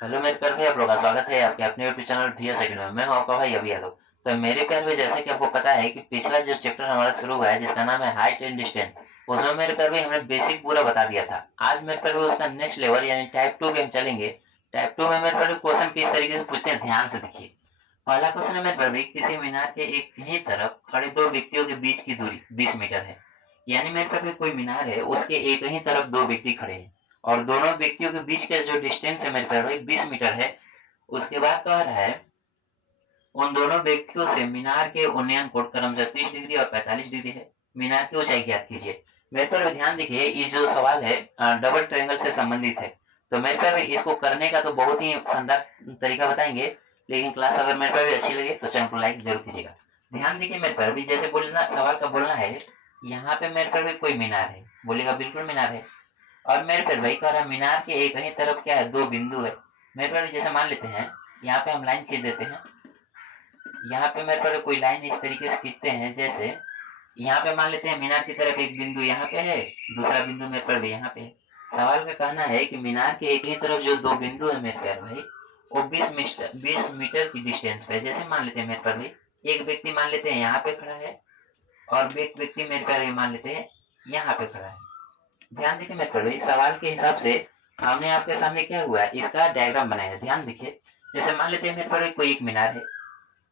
Hello मेरे प्यारे भाई, आप लोगों का स्वागत है आपके अपने यूट्यूब चैनल भैया सेकंड में। मैं हूं आपका भाई अभी यादव। तो मेरे प्यारे भाई, जैसे कि आपको पता है कि पिछला जो चैप्टर हमारा शुरू हुआ है जिसका नाम है हाइट एंड डिस्टेंस, उसमें मेरे प्यारे भाई हमने बेसिक पूरा बता दिया था। आज मेरे प्यारे भाई उसका नेक्स्ट लेवल यानी टाइप 2 पे हम चलेंगे। टाइप 2 में मेरे प्यारे क्वेश्चन किस तरीके से पूछते हैं, ध्यान से देखिए। पहला क्वेश्चन है मेरे प्यारे भाई, किसी मीनार के एक ही तरफ खड़े दो व्यक्तियों के बीच की दूरी 20 मीटर है। यानी मेरे प्यारे भाई कोई मीनार है, उसके एक ही तरफ दो व्यक्ति खड़े हैं और दोनों व्यक्तियों के बीच का जो डिस्टेंस है मेरे प्यारे भाई 20 मीटर है। उसके बाद कह रहा है उन दोनों व्यक्तियों से मीनार के उन्नयन कोण क्रमशः 30 डिग्री और 45 डिग्री है। मीनार की ऊंचाई ज्ञात कीजिए। मेरे पर ध्यान देखिए, ये जो सवाल है डबल ट्रायंगल से संबंधित है। तो मेरे पर इसको करने का तो बहुत ही शानदार तरीका बताएंगे, लेकिन क्लास अगर मेरे पर भी अच्छी लगे तो चैनल को लाइक जरूर कीजिएगा। ध्यान देखिए, मेरे पर भी जैसे बोलना सवाल का बोलना है, यहाँ पे मेरे पर भी कोई मीनार है, बोलेगा बिल्कुल मीनार है। और मेरे पर भाई कह रहा मीनार के एक ही तरफ क्या है, दो बिंदु है। मेरे पर जैसे मान लेते हैं, यहाँ पे हम लाइन खींच देते हैं। यहाँ पे मेरे पर कोई लाइन इस तरीके से खींचते हैं, जैसे यहाँ पे मान लेते हैं मीनार की तरफ एक बिंदु यहाँ पे है, दूसरा बिंदु मेरे पर भी यहाँ पे है। सवाल का कहना है कि मीनार के एक ही तरफ जो दो बिंदु है मेरे प्यारे भाई, वो 20 मीटर की डिस्टेंस पे है। जैसे मान लेते हैं मेरे पर भाई, एक व्यक्ति मान लेते हैं यहाँ पे खड़ा है और एक व्यक्ति मेरे प्यारे भाई मान लेते हैं यहाँ पे खड़ा है। ध्यान देखिए मेरे पर भाई, सवाल के हिसाब से हमने आपके सामने क्या हुआ है, इसका डायग्राम बनाया है। ध्यान देखिए, जैसे मान लेते हैं मेरे पर कोई एक मीनार है,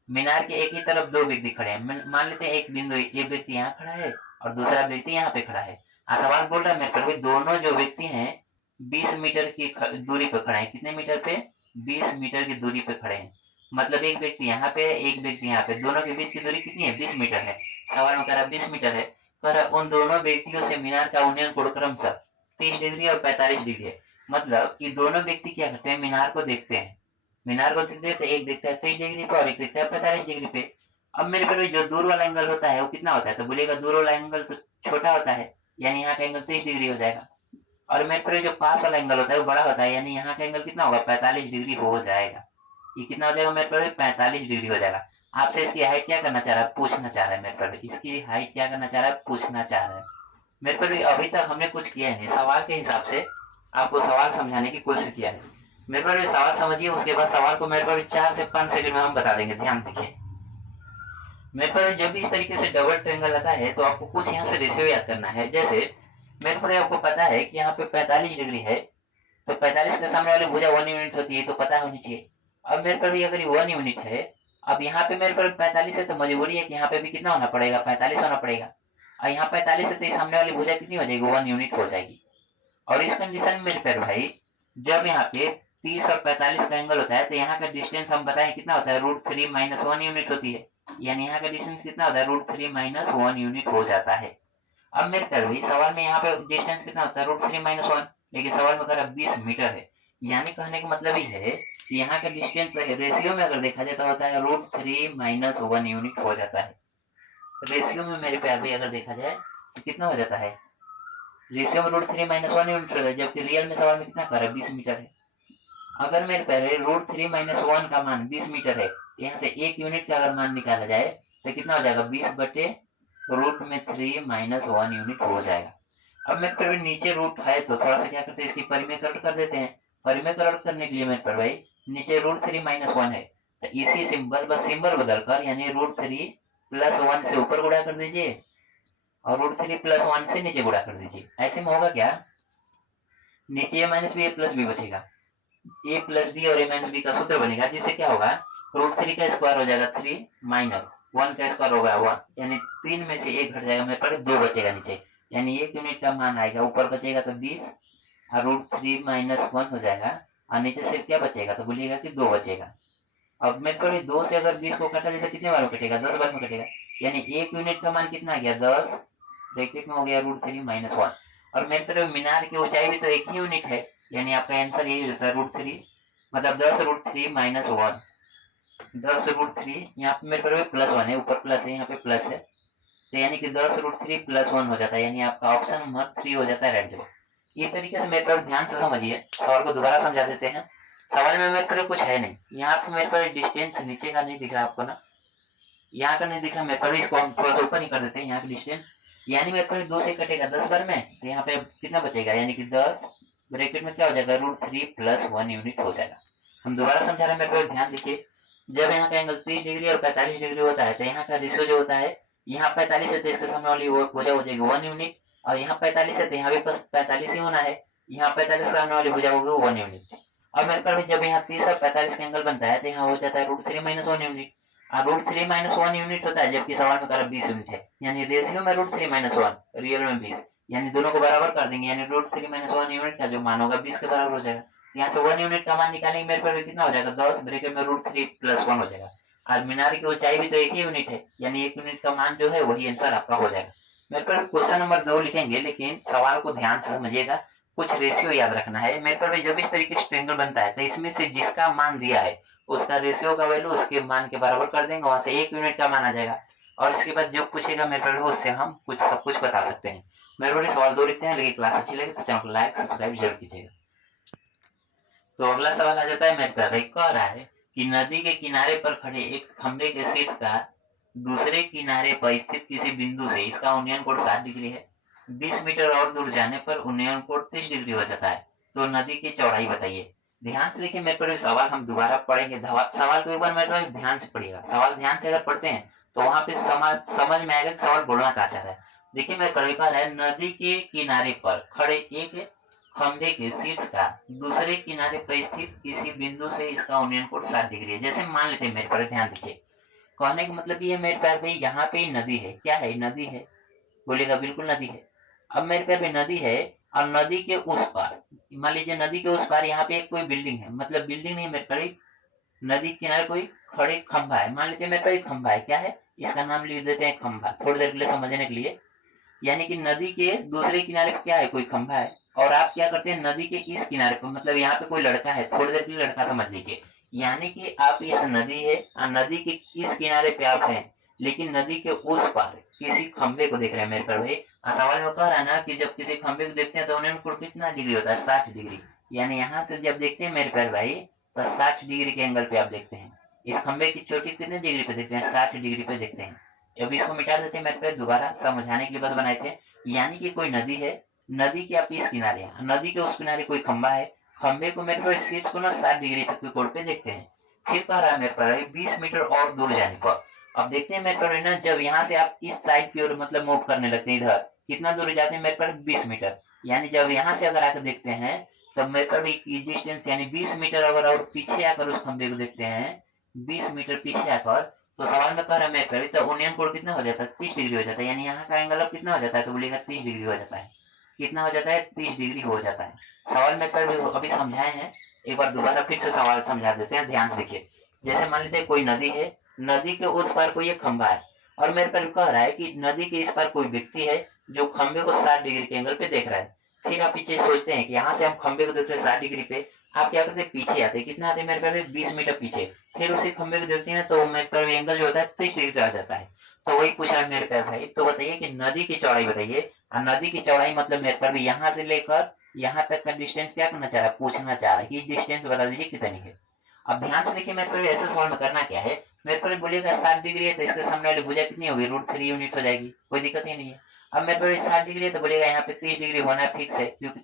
मीनार के एक ही तरफ दो व्यक्ति खड़े हैं। मान लेते हैं एक बिंदु, एक व्यक्ति यहाँ खड़ा है और दूसरा व्यक्ति यहाँ पे खड़ा है। सवाल बोल रहा है मेरे पर दोनों जो व्यक्ति हैं 20 मीटर की दूरी पे खड़े हैं। कितने मीटर पे? 20 मीटर की दूरी पे खड़े हैं। मतलब एक व्यक्ति यहाँ पे, एक व्यक्ति यहाँ पे, दोनों के बीच की दूरी कितनी है? 20 मीटर है। सवाल में कह रहा 20 मीटर है। कह रहा उन दोनों व्यक्तियों से मीनार का उन्नयन कोण क्रमशः 30 डिग्री और 45 डिग्री है। मतलब कि दोनों व्यक्ति क्या करते हैं, मीनार को देखते हैं। मीनार को देखते हैं तो एक देखता है 30 डिग्री पे और एक देखता है 45 डिग्री पे। अब मेरे पर जो दूर वाला एंगल होता है वो कितना होता है? तो बोलिएगा दूर वाला एंगल तो छोटा होता है, यानी यहाँ का एंगल 30 डिग्री हो जाएगा। और मेरे पर जो पास वाला एंगल होता है वो बड़ा होता है, यानी यहाँ का एंगल कितना होगा? 45 डिग्री हो जाएगा। ये कितना हो जाएगा मेरे पर? 45 डिग्री हो जाएगा। आपसे इसकी हाइट क्या करना चाह रहा है? पूछना चाह रहा है मेरे पर, इसकी हाइट क्या करना चाह रहा है? पूछना चाह रहा है मेरे पर। अभी तक हमने कुछ किया नहीं, सवाल के हिसाब से आपको सवाल समझाने की कोशिश किया है। मेरे पर सवाल समझिए, उसके बाद सवाल को मेरे पर 4 से 5 सेकंड में हम बता देंगे। ध्यान देखिए, मेरे पर जब भी इस तरीके से डबल ट्रायंगल आता है तो आपको कुछ यहाँ से रेशियो याद करना है। जैसे मेरे पर आपको पता है कि यहाँ पे 45 डिग्री है, तो 45 के सामने वाली भुजा 1 यूनिट होती है, तो पता होनी चाहिए। अब मेरे पर भी अगर 1 यूनिट है, अब यहाँ पे मेरे पर 45 है, तो मजबूरी है कि यहाँ पे भी कितना होना पड़ेगा? 45 होना पड़ेगा। और यहाँ 45 है तो सामने वाली भुजा कितनी हो जाएगी? 1 यूनिट हो जाएगी। और इस कंडीशन में मेरे प्यारे भाई, जब यहाँ पे 30 और 45 का एंगल होता है तो यहाँ का डिस्टेंस हम बताएं कितना होता है? √3 - 1 यूनिट होती है। यानी यहाँ का डिस्टेंस कितना होता है? √3 - 1 यूनिट हो जाता है। अब मेरे प्यारे भाई, सवाल में यहाँ पे डिस्टेंस कितना होता है? √3 - 1, लेकिन सवाल में कह रहा 20 मीटर है। यानी कहने का मतलब ये है कि यहाँ का डिस्टेंस रेशियो में अगर देखा जाए तो होता है √3 - 1 यूनिट हो जाता है। रेशियो में मेरे प्यारे भाई अगर देखा जाए तो कितना हो जाता है? रेशियो में √3 - 1 यूनिट होता है, जबकि रियल में सवाल में कितना कर रहा है? 20 मीटर है। अगर मेरे पहले √3 - 1 का मान 20 मीटर है, यहाँ से 1 यूनिट का अगर मान निकाला जाए तो कितना हो जाएगा? 20 बटे √3 - 1 यूनिट हो जाएगा। अब मेरे पर नीचे रूट है तो थोड़ा सा क्या करते हैं, इसकी परिमेयकरण कर देते हैं। परिमेयकरण करने के लिए मेरे पर भाई नीचे √3 - 1 है, तो इसी सिंबल बस सिंबल बदल कर यानी √3 + 1 से ऊपर गुणा कर दीजिए और √3 + 1 से नीचे गुणा कर दीजिए। ऐसे में होगा क्या? नीचे a - b a + b बचेगा। a + b और a - b का सूत्र बनेगा, जिससे क्या होगा? √3 का स्क्वायर हो जाएगा 3 माइनस 1 का स्क्वायर होगा 1, यानी 3 में से 1 घट जाएगा, मेरे पास 2 बचेगा नीचे। यानी 1 यूनिट का मान आएगा, ऊपर बचेगा तो 20 और √3 - 1 हो जाएगा और नीचे सिर्फ क्या बचेगा? तो बोलिएगा कि 2 बचेगा। अब मेरे को 2 से अगर 20 को काटा जाए तो कितने बार में कटेगा? 10 बार में कटेगा। यानी 1 यूनिट का मान कितना आ गया? 10 ब्रैकेट में हो गया √3 - 1। और मेरे तरफ मीनार की ऊंचाई भी तो एक ही यूनिट है, यानी आपका आंसर यही हो जाता है √3, मतलब 10 √3 - 1। 10 √3 यहाँ पे मेरे पर +1 है, ऊपर प्लस है, यहाँ पे प्लस है, तो यानी कि 10 √3 + 1 हो जाता है, यानी आपका ऑप्शन नंबर 3 हो जाता है राइट जवाब। इस तरीके से मेरे पर ध्यान से समझिए, सवाल को दोबारा समझा देते हैं। सवाल में मेरे पर कुछ है नहीं, यहाँ पे मेरे पर डिस्टेंस नीचे का नहीं दिख रहा आपको ना, यहाँ का नहीं दिख रहा मेरे पर, इसको हम थोड़ा सा ऊपर ही कर देते हैं यहाँ का डिस्टेंस। यानी मेरे पर 2 से कटेगा 10 बार में, तो यहाँ पे कितना बचेगा? यानी कि 10 ब्रैकेट में क्या हो जाएगा? √3 + 1 यूनिट हो जाएगा। हम दोबारा समझा रहे हैं, मेरे को ध्यान दीजिए। जब यहाँ का एंगल 30 डिग्री और 45 डिग्री होता है तो यहाँ का रेशियो जो होता है, यहाँ 45 है तो इसके सामने वाली भुजा हो जाएगी 1 यूनिट, और यहाँ 45 है तो यहाँ भी बस 45 ही होना है, यहाँ 45 सामने वाली भुजा होगी 1 यूनिट। अब मेरे पास जब यहाँ 30 और 45 का एंगल बनता है तो यहाँ हो जाता है √3 - 1 यूनिट, और √3 - 1 यूनिट होता है, जबकि सवाल में करीब 20 यूनिट है, यानी रेशियो में √3 - 1, रियल में 20, यानी दोनों को बराबर कर देंगे, यानी √3 - 1 यूनिट का जो मान होगा 20 के बराबर हो जाएगा। यहाँ से 1 यूनिट का मान निकालेंगे, मेरे पास कितना हो जाएगा 10 ब्रैकेट में √3 + 1 हो जाएगा। और मीनार की ऊंचाई भी तो एक ही यूनिट है, यानी 1 यूनिट का मान जो है वही आंसर आपका हो जाएगा। मेरे पास क्वेश्चन नंबर 2 लिखेंगे, लेकिन सवाल को ध्यान से समझिएगा, कुछ रेशियो याद रखना है। मेरे पास जब इस तरीके से ट्रायंगल बनता है तो इसमें से जिसका मान दिया है उसका रेशियो का वैल्यू उसके मान के बराबर कर देंगे, वहां से 1 यूनिट का मान आ जाएगा, और इसके बाद जो पूछेगा मेरे पास उससे हम कुछ सब कुछ बता सकते हैं। मेरे पास सवाल 2 लिखते हैं, लेकिन क्लास अच्छी लगे तो चैनल को लाइक सब्सक्राइब जरूर कीजिएगा। तो अगला सवाल आ जाता है, मेरे पास कह रहा है कि नदी के किनारे पर खड़े एक खंबे के शीर्ष का दूसरे किनारे पर स्थित किसी बिंदु से इसका उन्नयन कोण 60 डिग्री है। 20 मीटर और दूर जाने पर उन्नयन कोण 30 डिग्री हो जाता है, तो नदी की चौड़ाई बताइए। ध्यान से देखिए, मेरे पर सवाल हम दोबारा पढ़ेंगे, सवाल को एक बार मेरे पर ध्यान से पढ़िएगा। सवाल ध्यान से अगर पढ़ते हैं तो वहां पे समझ में आएगा कि सवाल बोलना कहा चाह रहा है। देखिए मेरे कविता है, नदी के किनारे पर खड़े एक खंभे के शीर्ष का दूसरे किनारे पर स्थित किसी बिंदु से इसका उन्नयन कोण 60 डिग्री है। जैसे मान लेते हैं, मेरे पर ध्यान दीजिए, कहने का मतलब ये मेरे पैर पे यहाँ पे नदी है, क्या है नदी है, बोलेगा बिल्कुल नदी है। अब मेरे पैर पे नदी है, और नदी के उस पार, मान लीजिए नदी के उस पार यहाँ पे एक कोई बिल्डिंग है, मतलब बिल्डिंग नहीं, मेरे पर नदी के किनारे कोई खड़े खंभा है, मान लीजिए मेरे पर एक खंभा है, क्या है, इसका नाम लिख देते हैं खंभा, थोड़ी देर के लिए समझने के लिए। यानी कि नदी के दूसरे किनारे पे क्या है, कोई खंभा है, और आप क्या करते हैं नदी के इस किनारे पर, मतलब यहाँ पे कोई लड़का है, थोड़ी देर के लिए लड़का समझ लीजिए, यानी कि आप इस नदी है और नदी के इस किनारे पे आप हैं, लेकिन नदी के उस पार किसी खंभे को देख रहे हैं मेरे पर भाई। सवाल में कह रहा है ना कि जब किसी खंभे को देखते हैं तो उन्हें कोण कितना डिग्री होता है, 60 डिग्री, यानी यहाँ से जब देखते हैं मेरे पर भाई तो 60 डिग्री के एंगल पे आप देखते हैं। इस खंभे की चोटी कितने डिग्री पे देखते हैं, 60 डिग्री पे देखते हैं। अब इसको मिटा देते हैं, मेरे पे दोबारा समझाने के लिए बस बनाए थे। यानी कि कोई नदी है, नदी के आप इस किनारे हैं, नदी के उस किनारे कोई खंबा है, खंबे को मेरे पर शीर्ष को ना 60 डिग्री तक के कोण पे देखते हैं। फिर कह रहा है मेरे पर 20 मीटर और दूर जाने पर, अब देखते हैं मेरे पर ना, जब यहाँ से आप इस साइड की ओर मतलब मूव करने लगते हैं, इधर कितना दूर जाते हैं मेरे पर 20 मीटर, यानी जब यहाँ से अगर आकर देखते हैं तब मेरे पर भी डिस्टेंस यानी 20 मीटर अगर और पीछे आकर उस खंबे को देखते हैं, 20 मीटर पीछे आकर, तो सवाल में कह रहा है मेरे पर तो उन्नयन कोण कितना हो जाता है, 30 डिग्री हो जाता है, यानी यहाँ का एंगल अब कितना हो जाता है, तो बोलेगा 30 डिग्री हो जाता है, कितना हो जाता है 30 डिग्री हो जाता है। सवाल में पर अभी समझाए हैं, एक बार दोबारा फिर से सवाल समझा देते हैं, ध्यान से देखिए। जैसे मान लीजिए कोई नदी है, नदी के उस पार कोई एक खंबा है, और मेरे पर कह रहा है कि नदी के इस पार कोई व्यक्ति है जो खंबे को 60 डिग्री के एंगल पे देख रहा है। फिर आप पीछे सोचते हैं कि यहाँ से हम खंबे को देख रहे हैं 60 डिग्री पे, आप क्या करते हैं पीछे आते हैं, कितना आते हैं मेरे पर 20 मीटर पीछे, फिर उसी खंबे को देखते हैं तो मेरे पर एंगल जो होता है 30 डिग्री आ जाता है। तो वही पूछा मेरे पर भाई, तो बताइए कि नदी की चौड़ाई बताइए, और नदी की चौड़ाई मतलब मेरे पर भी यहाँ से लेकर यहाँ तक का डिस्टेंस क्या करना चाह रहा है, पूछना चाह रहा है कि डिस्टेंस बता दीजिए कितनी है। अब ध्यान से देखिए, मेरे पर ऐसे सवाल में करना क्या है, मेरे पर बोलेगा 60 डिग्री है तो इसके सामने वाली भुजा कितनी होगी, √3 यूनिट हो जाएगी, कोई दिक्कत ही नहीं है। अब मेरे पर 60 डिग्री है तो बोलेगा यहाँ पे 30 डिग्री होना फिक्स है, क्योंकि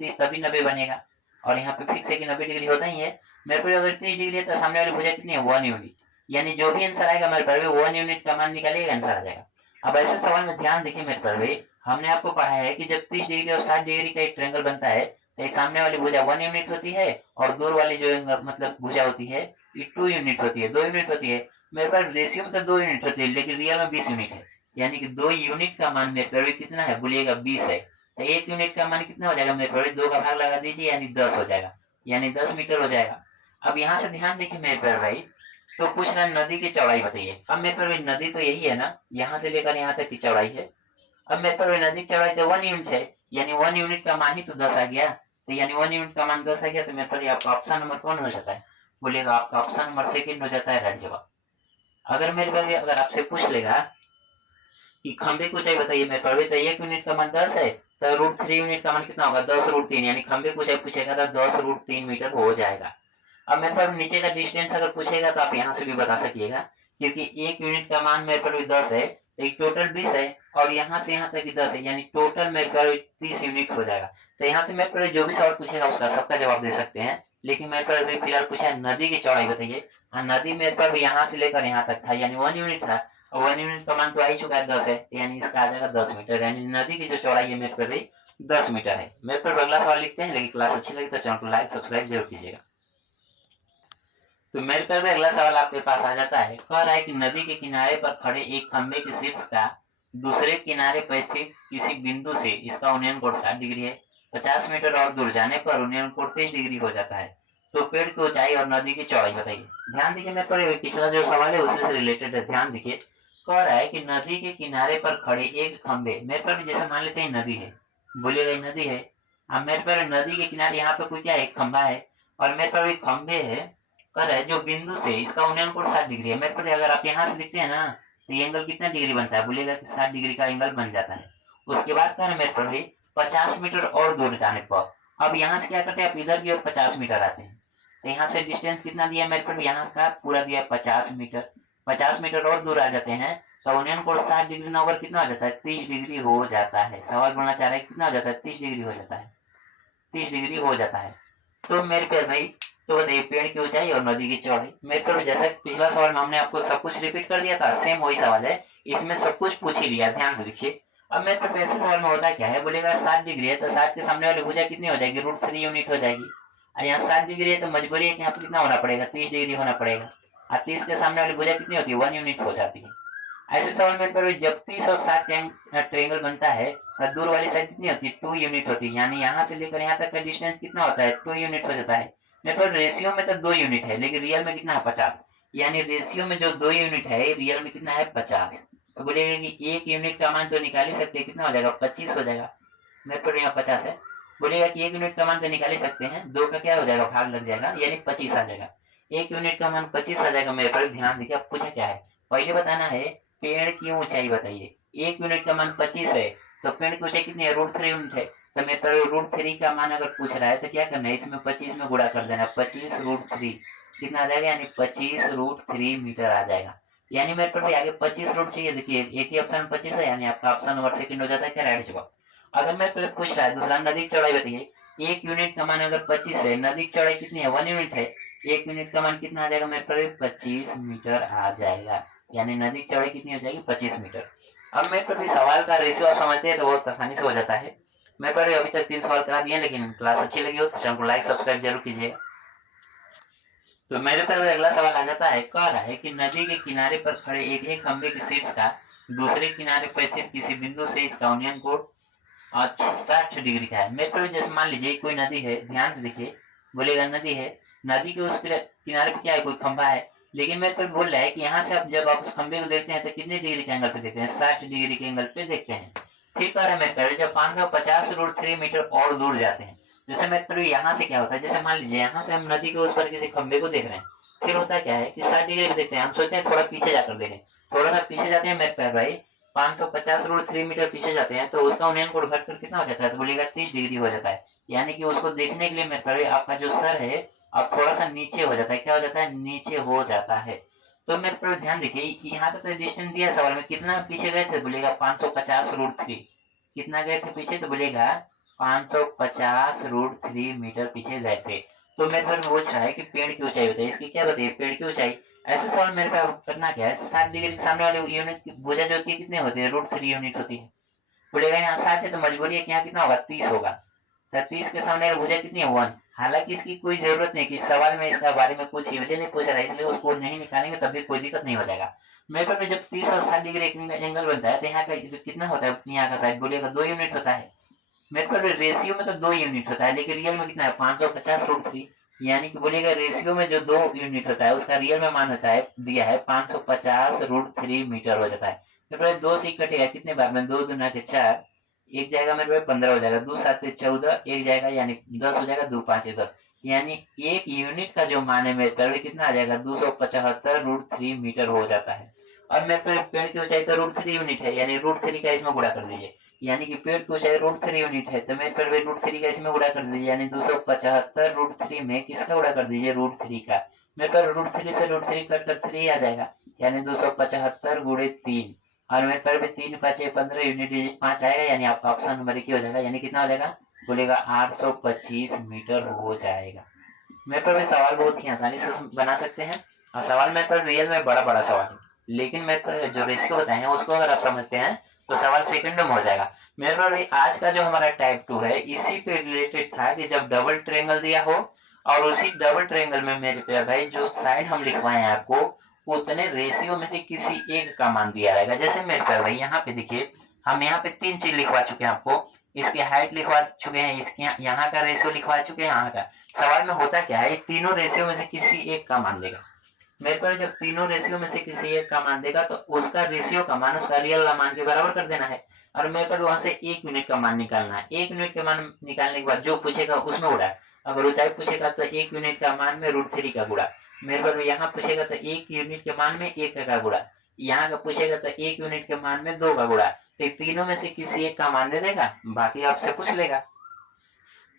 30 तभी 90 बनेगा, और यहाँ पे फिक्स है कि 90 डिग्री होता ही है। मेरे पर अगर 30 डिग्री है तो सामने वाली भुजा कितनी है, 1 यूनिट, यानी जो भी आंसर आएगा मेरे पर 1 यूनिट का मान निकालिएगा, आंसर आ जाएगा। अब ऐसे सवाल में ध्यान देखिए मेरे पर, हमने आपको पढ़ा है कि जब 30 डिग्री और 60 डिग्री का एक ट्रायंगल बनता है तो सामने वाली भुजा 1 यूनिट होती है, और दूर वाली जो मतलब भुजा होती है ये 2 यूनिट होती है, 2 यूनिट होती है। मेरे पास रेशियो मतलब 2 यूनिट होती है, लेकिन रियल में 20 यूनिट है, यानी कि 2 यूनिट का मान मेरे पर कितना है, बोलिएगा 20 है, तो 1 यूनिट का मान कितना हो जाएगा मेरे पर, 2 का भाग लगा दीजिए, यानी 10 हो जाएगा, यानी 10 मीटर हो जाएगा। अब यहाँ से ध्यान देखिए मेरे पर भाई, तो पूछ रहा नदी की चौड़ाई बताइए। अब मेरे पर नदी तो यही है ना, यहाँ से लेकर यहाँ तक की चौड़ाई है। अब मेरे पर नदी की चौड़ाई तो 1 यूनिट है, यानी 1 यूनिट का मान ही तो 10 आ गया, तो यानी 1 यूनिट का मान 10 आ गया, तो मेरे पर आपका ऑप्शन नंबर कौन हो जाता है, बोलिएगा आपका ऑप्शन नंबर सेकंड हो जाता है राइट जवाब। अगर मेरे पर अगर आपसे पूछ लेगा कि खंबे की ऊंचाई बताइए मेरे पर, तो 1 यूनिट का मान 10 है, तो √3 यूनिट का मान कितना होगा, 10 √3, यानी खंबे की ऊंचाई पूछेगा तो 10 √3 मीटर हो जाएगा। अब मेरे पर नीचे का डिस्टेंस अगर पूछेगा तो आप यहाँ से भी बता सकिएगा, क्योंकि 1 यूनिट का मान मेरे पर 10 है, तो एक टोटल 20 है, और यहाँ से यहाँ तक 10 है, यानी टोटल मेरे पर 30 यूनिट हो जाएगा। तो यहाँ से मेरे पर जो भी सवाल पूछेगा उसका सबका जवाब दे सकते हैं, लेकिन मेरे पर अभी फिलहाल पूछा है नदी की चौड़ाई बताइए। नदी मेरे पर यहाँ से लेकर यहाँ तक था, यानी 1 यूनिट था, और 1 यूनिट का मान तो आ ही चुका है 10 है, यानी इसका आ जाएगा 10 मीटर, यानी नदी की जो चौड़ाई है मेरे पर भी 10 मीटर है। मेरे पर अगला सवाल लिखते हैं, लेकिन क्लास अच्छी लगी तो चैनल को लाइक सब्सक्राइब जरूर कीजिएगा। तो मेरे पर भी अगला सवाल आपके पास आ जाता है, कह रहा है कि नदी के किनारे पर खड़े एक खंबे के शीर्ष का दूसरे किनारे पर स्थित किसी बिंदु से इसका उन्नयन कोण 60 डिग्री है। 50 मीटर और दूर जाने पर उन्नयन कोण 30 डिग्री हो जाता है। तो पेड़ की ऊंचाई और नदी की चौड़ाई बताइए। ध्यान दीजिए, मेरे पर पिछला जो सवाल है उसी से रिलेटेड है, ध्यान देखिए। कह रहा है कि नदी के किनारे पर खड़े एक खंबे, मेरे पर भी जैसे मान लेते हैं नदी है, बोलिएगा ये नदी है। अब मेरे पर नदी के किनारे यहाँ पे कोई क्या है, एक खंबा है, और मेरे पर भी खंबे है। कर है जो बिंदु से इसका उन्नयन कोण 60 डिग्री है। मेरे पर अगर आप यहाँ से देखते हैं ना, तो ये एंगल कितना डिग्री बनता है, बोलिएगा कि 60 डिग्री का एंगल बन जाता है। उसके बाद कर मेरे पर भी 50 मीटर और दूर जाने पर, अब यहाँ से क्या करते हैं, आप इधर की ओर 50 मीटर आते हैं, तो यहाँ से डिस्टेंस कितना दिया मेरे पर, यहाँ का पूरा दिया 50 मीटर। 50 मीटर और दूर आ जाते हैं, तो उन्नयन कोण 60 डिग्री ना होकर कितना हो जाता है, 30 डिग्री हो जाता है। सवाल बोलना चाह रहा है कितना हो जाता है, 30 डिग्री हो जाता है, 30 डिग्री हो जाता है। तो मेरे पे भाई, तो बताइए पेड़ की ऊंचाई और नदी की चौड़ाई। मेरे पे जैसा पिछला सवाल में हमने आपको सब कुछ रिपीट कर दिया था, सेम वही सवाल है, इसमें सब कुछ पूछ ही लिया, ध्यान से देखिए। अब मेरे पे ऐसे सवाल में होता क्या है, बोलेगा 60 डिग्री है, तो 60 के सामने वाली भुजा कितनी हो जाएगी, √3 यूनिट हो जाएगी। और यहाँ 60 डिग्री है तो मजबूरी है कि यहाँ पे कितना होना पड़ेगा, 30 डिग्री होना पड़ेगा। और 30 के सामने वाली भुजा कितनी होती है, 1 यूनिट हो जाती है। ऐसे सवाल में पर जब 30 और 60 का ट्रायंगल बनता है, और दूर वाली साइड कितनी होती है, 2 यूनिट होती है, यानी यहाँ से लेकर यहाँ तक का डिस्टेंस कितना होता है, 2 यूनिट हो जाता है। मेरे पास रेशियो में तो 2 यूनिट है, लेकिन रियल में कितना है, 50, यानी रेशियो में जो 2 यूनिट है, रियल में कितना है, 50। तो बोलेगा कि 1 यूनिट का मान तो निकाल ही सकते हैं, कितना हो जाएगा, 25 हो जाएगा। मेरे पर यहाँ 50 है, बोलेगा कि 1 यूनिट का मान तो निकाल ही सकते हैं, 2 का क्या हो जाएगा, भाग लग जाएगा, यानी 25 आ जाएगा। 1 यूनिट का मान 25 आ जाएगा। मेरे पर ध्यान देखिए, अब पूछा क्या है, पहले बताना है पेड़ की ऊंचाई बताइए। 1 यूनिट का मान 25 है, तो पेड़ की ऊंचाई कितनी है, √3 यूनिट है। तो मेरे पर √3 का मान अगर पूछ रहा है तो क्या करना है, इसमें 25 में गुणा कर देना, 25 √3 कितना आ जाएगा, यानी 25 √3 मीटर आ जाएगा। यानी मेरे पर भी आगे 25 रूट चाहिए, देखिए एक ही ऑप्शन 25 है, यानी आपका ऑप्शन नंबर सेकंड हो जाता है, क्या राइट जवाब। अगर मेरे पर पूछ रहा है दूसरा, नदी की चौड़ाई बताइए। 1 यूनिट का मान अगर 25 है, नदी की चौड़ाई कितनी है, 1 यूनिट है, 1 यूनिट का मान कितना आ जाएगा, मेरे पर 25 मीटर आ जाएगा, यानी नदी की चौड़ाई कितनी हो जाएगी, 25 मीटर। अब मेरे पर भी सवाल का रेशियो आप समझते हैं तो बहुत आसानी से हो जाता है। मेरे पर अभी तक 3 सवाल करा दिए, लेकिन क्लास अच्छी लगी हो तो चैनल को लाइक सब्सक्राइब जरूर कीजिएगा। तो मेरे पर अगला सवाल आ जाता है, कह रहा है कि नदी के किनारे पर खड़े एक एक खंबे के शीर्ष का दूसरे किनारे पर स्थित किसी बिंदु से इसका उन्नयन कोण 60 डिग्री का है। मेरे पर जैसे मान लीजिए कोई नदी है, ध्यान से देखिए, बोलेगा नदी है, नदी के उस किनारे पे क्या है, कोई खंबा है, लेकिन मेरे पर बोल रहा है कि यहाँ से आप जब आप उस खंबे को देखते हैं तो कितने डिग्री के एंगल पे देखते हैं, 60 डिग्री के एंगल पे देखते हैं। ठीक कह रहा है मेरे पर, जब 550 √3 मीटर और दूर जाते हैं, जैसे मेरे पर यहाँ से क्या होता है, जैसे मान लीजिए यहाँ से हम नदी के उस पर किसी खंबे को देख रहे हैं, फिर होता क्या है कि 60 डिग्री पे देखते हैं, हम सोचते हैं थोड़ा पीछे जाकर देखें, थोड़ा सा पीछे जाते हैं मेरे पर भाई, 550 √3 मीटर पीछे जाते हैं, तो उसका उन्नयन कोण घटकर कितना हो जाता है, तो बोलेगा 30 डिग्री हो जाता है। यानी कि उसको देखने के लिए मेरे पर आपका जो सर है अब थोड़ा सा नीचे हो जाता है, क्या हो जाता है, नीचे हो जाता है। तो मेरे पर ध्यान देखिए, यहाँ तक तो डिस्टेंस दिया सवाल में, कितना पीछे गए थे, बोलेगा 550 √3, कितना गए थे पीछे, तो बोलेगा 550 √3 मीटर पीछे गए थे। तो मेरे पर पूछ रहा है कि पेड़ की ऊंचाई बताइए, इसकी क्या बताइए, पेड़ की ऊंचाई। ऐसे सवाल मेरे पे करना क्या है, 60 डिग्री के सामने वाले यूनिट की भुजा जो होती है कितने होती है, √3 यूनिट होती है। बोलेगा यहाँ 60 है तो मजबूरी है कि यहाँ कितना होगा, 30 होगा, तो 30 के सामने वाली भुजा कितनी है, 1। हालांकि इसकी कोई जरूरत नहीं कि सवाल में इसका बारे में कुछ ही नहीं पूछ रहा है, इसलिए उसको नहीं निकालेंगे तब भी कोई दिक्कत नहीं हो जाएगा। मेरे पर जब 30 और 60 डिग्री एंगल बनता है तो यहाँ का कितना होता है, यहाँ का साइड बोलेगा 2 यूनिट होता है। मेरे पर रेशियो में तो 2 यूनिट होता है, लेकिन रियल में कितना है, 550 √3, यानी कि बोलेगा रेशियो में जो 2 यूनिट होता है उसका रियल में मान होता है, दिया है 550 √3 मीटर हो जाता है। मेरे पास 2 से कटेगा कितने बार में, 2 दूना के 4, एक जाएगा मेरे पास 15 हो जाएगा, 2 7 14, एक जाएगा यानी 10 हो जाएगा, 2 5 10, यानी 1 यूनिट का जो मान है मेरे पर कितना आ जाएगा, 275 √3 मीटर हो जाता है। और मेरे पे पेड़ की ऊंचाई तो √3 यूनिट है, यानी √3 का इसमें गुणा कर दीजिए, यानी कि पेड़ की ऊंचाई √3 यूनिट है, तो मेरे पेड़ पे √3 का इसमें गुणा कर दीजिए, यानी 275 √3 में किसका गुणा कर दीजिए, √3 का। मेरे पर √3 से √3 कट कर 3 आ जाएगा, यानी 275 गुणे 3, और मेरे पर भी 3 5 15 यूनिट डिजिट 5 आएगा, यानी आपका ऑप्शन नंबर 1 हो जाएगा, यानी कितना हो जाएगा, बोलेगा 825 मीटर हो जाएगा। मेरे पर भी सवाल बहुत ही आसानी से बना सकते हैं, और सवाल मेरे पर रियल में बड़ा सवाल है, लेकिन मेरे पर जो रेशियो बताए हैं उसको अगर आप समझते हैं तो सवाल सेकंडों में हो जाएगा। मेरे पर भी आज का जो हमारा टाइप 2 है इसी पे रिलेटेड था कि जब डबल ट्रायंगल दिया हो और उसी डबल ट्रायंगल में मेरे प्यारे भाई जो साइड हम लिखवाए हैं आपको उतने रेशियो में से किसी एक का मान दिया रहेगा। जैसे मेरे प्यारे भाई यहाँ पे देखिए, हम यहाँ पे 3 चीज लिखवा चुके हैं आपको, इसकी हाइट लिखवा चुके हैं, इसके यहाँ का रेशियो लिखवा चुके हैं, यहाँ का। सवाल में होता क्या है, तीनों रेशियो में से किसी एक का मान देगा। मेरे पर जब तीनों रेशियो में से किसी एक का मान देगा तो उसका रेशियो का मान उसका रियल मान के बराबर कर देना है, और मेरे पर वहां से 1 यूनिट का मान निकालना है। 1 यूनिट का मान निकालने के बाद जो पूछेगा उसमें उड़ा, अगर ऊंचाई पूछेगा तो 1 यूनिट का मान में √3 का गुणा। मेरे पर यहाँ पूछेगा तो 1 यूनिट के मान में 1 का गुणा, यहाँ का पूछेगा तो 1 यूनिट के मान में 2 का गुणा। तो तीनों में से किसी एक का मान दे देगा, बाकी आपसे पूछ लेगा।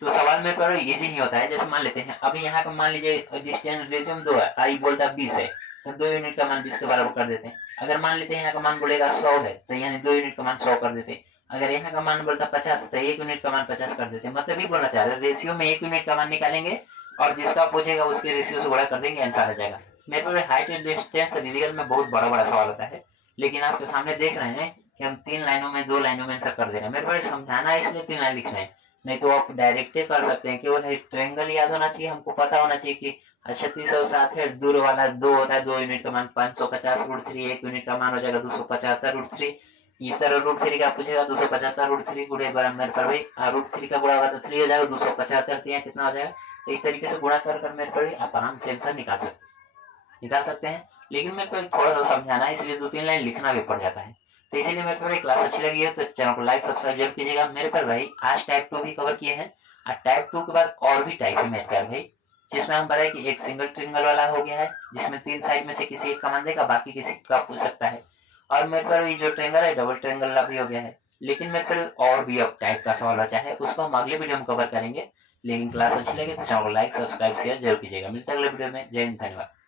तो सवाल मेरे पर इजी ही होता है। जैसे मान लेते हैं अभी यहाँ का मान लीजिए डिस्टेंस रेशियो 2 है, आई बोलता 20 है, तो 2 यूनिट का मान 20 के बराबर कर देते हैं। अगर मान लेते हैं यहाँ का मान बोलेगा 100 है, तो यानी 2 यूनिट का मान 100 कर देते हैं। अगर यहाँ का मान बोलता 50 है तो 1 यूनिट का मान 50 कर देते हैं। मतलब ये बोलना चाह रहे हैं रेशियो में 1 यूनिट का मान निकालेंगे और जिसका पूछेगा उसके रेशियो से गुणा कर देंगे, आंसर आ जाएगा। मेरे पर हाइट एंड डिस्टेंस रियल में बहुत बड़ा सवाल होता है, लेकिन आपके सामने देख रहे हैं कि हम 3 लाइनों में 2 लाइनों में आंसर कर दे रहे हैं। मेरे पर समझाना है इसलिए 3 लाइन लिख रहे हैं, नहीं तो आप डायरेक्ट कर सकते हैं। केवल ट्रायंगल याद होना चाहिए, हमको पता होना चाहिए कि 36 और 7 है, दूर वाला 2 होता है, 2 यूनिट का मान 550 √3, 1 यूनिट का मान हो जाएगा 275 √3। इस तरह √3 का पूछेगा 275 √3 गुणे बराबर पर भाई √3 का गुणा होगा तो 3 हो जाएगा, 275 यहाँ कितना हो जाएगा। तो इस तरीके से गुणा कर मेरे पर आप आराम से आंसर निकाल सकते हैं। लेकिन मेरे को थोड़ा सा समझाना है इसलिए 2-3 लाइन लिखना भी पड़ जाता है। तो इसीलिए मेरे को क्लास अच्छी लगी है तो चैनल को लाइक सब्सक्राइब जरूर कीजिएगा। मेरे पर भाई आज टाइप 2 भी कवर किए हैं, और टाइप 2 के बाद और भी टाइप है मेरे प्यार भाई, जिसमें हम बताए कि एक सिंगल ट्रिंगल वाला हो गया है जिसमें 3 साइड में से किसी एक का मान देगा, बाकी किसी का पूछ सकता है। और मेरे पर ये जो ट्रिंगल है डबल ट्रिंगल वाला भी हो गया है। लेकिन मेरे पर और भी अब टाइप का सवाल बचा है, उसको हम अगले वीडियो में कवर करेंगे। लेकिन क्लास अच्छी लगे तो चैनल को लाइक सब्सक्राइब शेयर जरूर कीजिएगा। मिलते हैं अगले वीडियो में। जय हिंद, धन्यवाद।